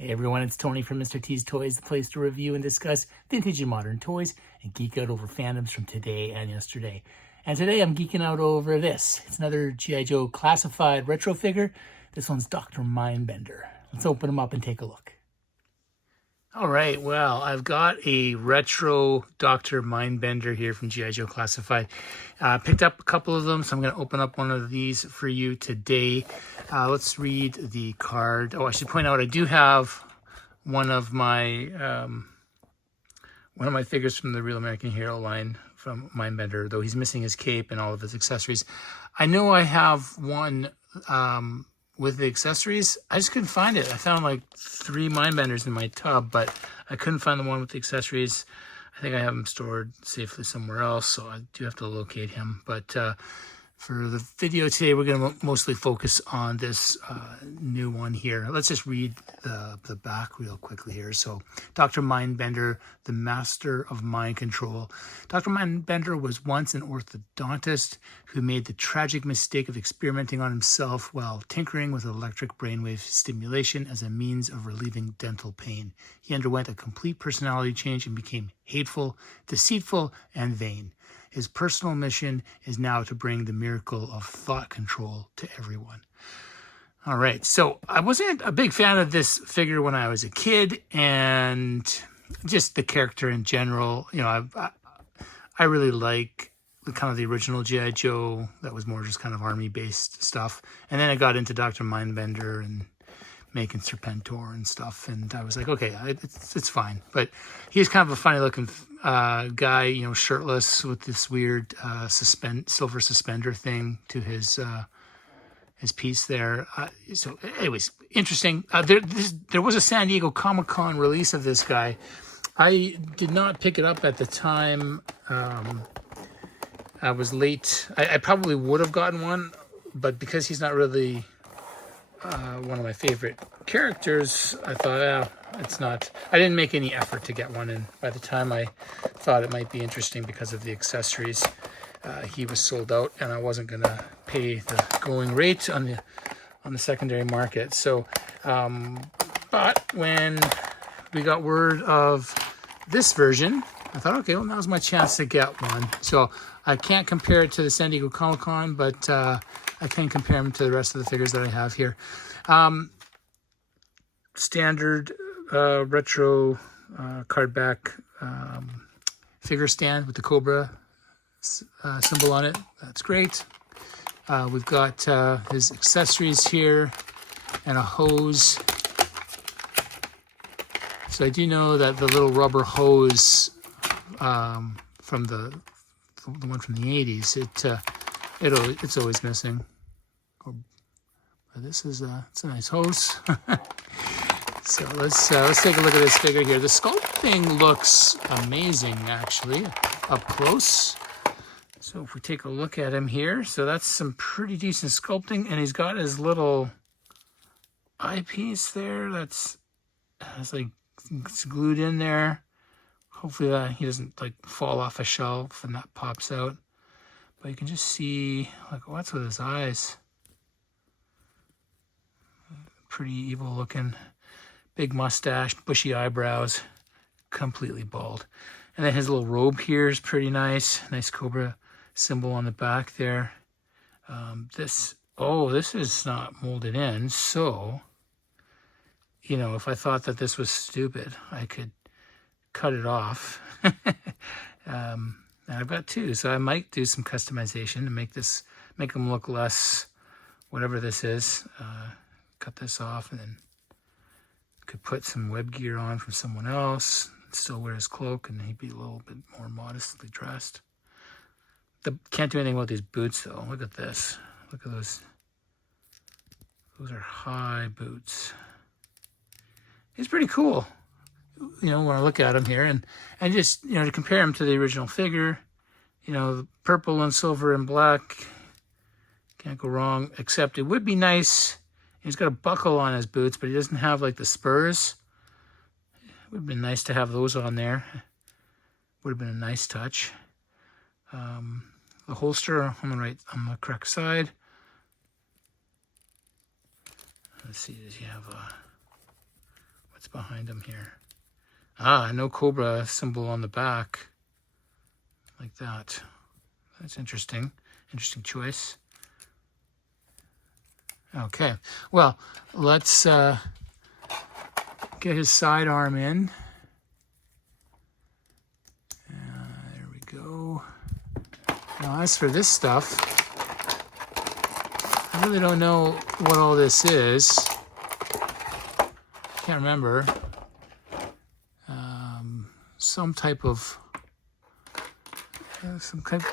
Hey everyone, it's Tony from Mr. T's Toys, the place to review and discuss vintage and modern toys and geek out over fandoms from today and yesterday. And today I'm geeking out over this. It's another G.I. Joe classified retro figure. This one's Dr. Mindbender. Let's open him up and take a look. All right, well, I've got a retro Dr. Mindbender here from G.I. Joe Classified. Picked up a couple of them, so I'm going to open up one of these for you today. Let's read the card. Oh, I should point out I do have one of my figures from the Real American Hero line from Mindbender, though he's missing his cape and all of his accessories. I know I have one with the accessories. I just couldn't find it. I found like 3 Mindbenders in my tub, but I couldn't find the one with the accessories. I think I have him stored safely somewhere else, so I do have to locate him. But for the video today, we're going to mostly focus on this new one here. Let's just read the back real quickly here. So, Dr. Mindbender, the master of mind control. Dr. Mindbender was once an orthodontist who made the tragic mistake of experimenting on himself while tinkering with electric brainwave stimulation as a means of relieving dental pain. He underwent a complete personality change and became hateful, deceitful, and vain. His personal mission is now to bring the miracle of thought control to everyone. All right, so I wasn't a big fan of this figure when I was a kid, and just the character in general. You know, I really like the original G.I. Joe that was more just kind of army-based stuff. And then I got into Dr. Mindbender and making Serpentor and stuff, and I was like, okay, it's fine. But he's kind of a funny-looking guy, you know, shirtless with this weird silver suspender thing to his piece there. So, anyways, interesting. There was a San Diego Comic-Con release of this guy. I did not pick it up at the time. I was late. I probably would have gotten one, but because he's not really one of my favorite characters, I thought, it's not. I didn't make any effort to get one, and by the time I thought it might be interesting because of the accessories, he was sold out, and I wasn't gonna pay the going rate on the secondary market. So, but when we got word of this version, I thought, okay, well, now's my chance to get one. So I can't compare it to the San Diego Comic-Con, but I can compare them to the rest of the figures that I have here. Standard retro card back figure stand with the Cobra symbol on it. That's great. We've got his accessories here and a hose. So I do know that the little rubber hose from the one from the 80s, it's always missing. But this is it's a nice hose. So let's take a look at this figure here. The sculpting looks amazing, actually, up close. So if we take a look at him here, so that's some pretty decent sculpting, and he's got his little eyepiece there. It's like it's glued in there. Hopefully that he doesn't like fall off a shelf and that pops out. But you can just see like what's with his eyes. Pretty evil looking. Big mustache, bushy eyebrows, completely bald. And then his little robe here is pretty nice. Nice Cobra symbol on the back there. This is not molded in. So, you know, if I thought that this was stupid, I could cut it off. And I've got 2, so I might do some customization to make them look less, whatever this is. Cut this off, and then could put some web gear on from someone else, still wear his cloak, and he'd be a little bit more modestly dressed. Can't do anything about these boots, though. Look at this. Look at those. Those are high boots. He's pretty cool, you know, when I look at him here. And just, you know, to compare him to the original figure, you know, the purple and silver and black, can't go wrong, except it would be nice. He's got a buckle on his boots, but he doesn't have like the spurs. It would have been nice to have those on there. Would have been a nice touch. The holster on the correct side. Let's see, does he have What's behind him here? Ah, no Cobra symbol on the back. Like that. That's interesting. Interesting choice. Okay, well, let's get his sidearm in. There we go. Now, as for this stuff, I really don't know what all this is. Can't remember. Some type of, I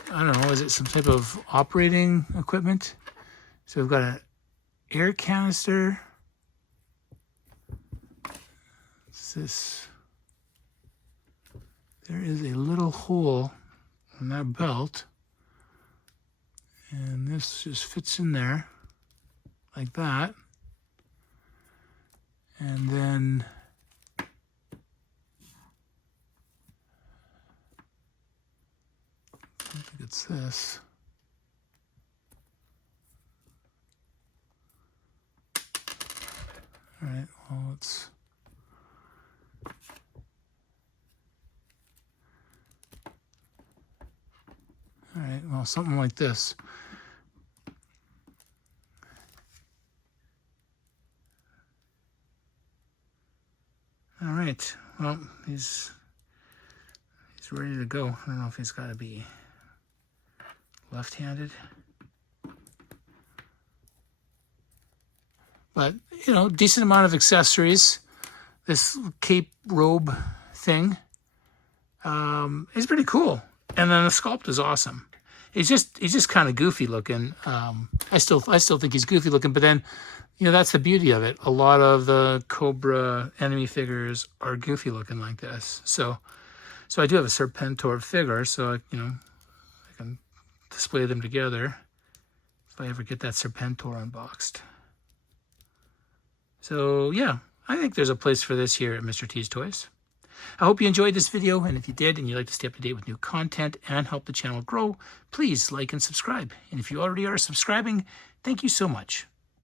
don't know, is it some type of operating equipment? So we've got an air canister. What's this? There is a little hole on that belt, and this just fits in there like that. And then I think it's this. All right, well, let's all right, well, something like this. All right, well, he's ready to go. I don't know if he's got to be left-handed. But, you know, decent amount of accessories. This cape robe thing is pretty cool. And then the sculpt is awesome. He's just kind of goofy looking. I still think he's goofy looking, but then, you know, that's the beauty of it. A lot of the Cobra enemy figures are goofy looking like this. So I do have a Serpentor figure, so I can display them together if I ever get that Serpentor unboxed. So yeah, I think there's a place for this here at Mr. T's Toys. I hope you enjoyed this video, and if you did and you'd like to stay up to date with new content and help the channel grow, please like and subscribe. And if you already are subscribing, thank you so much.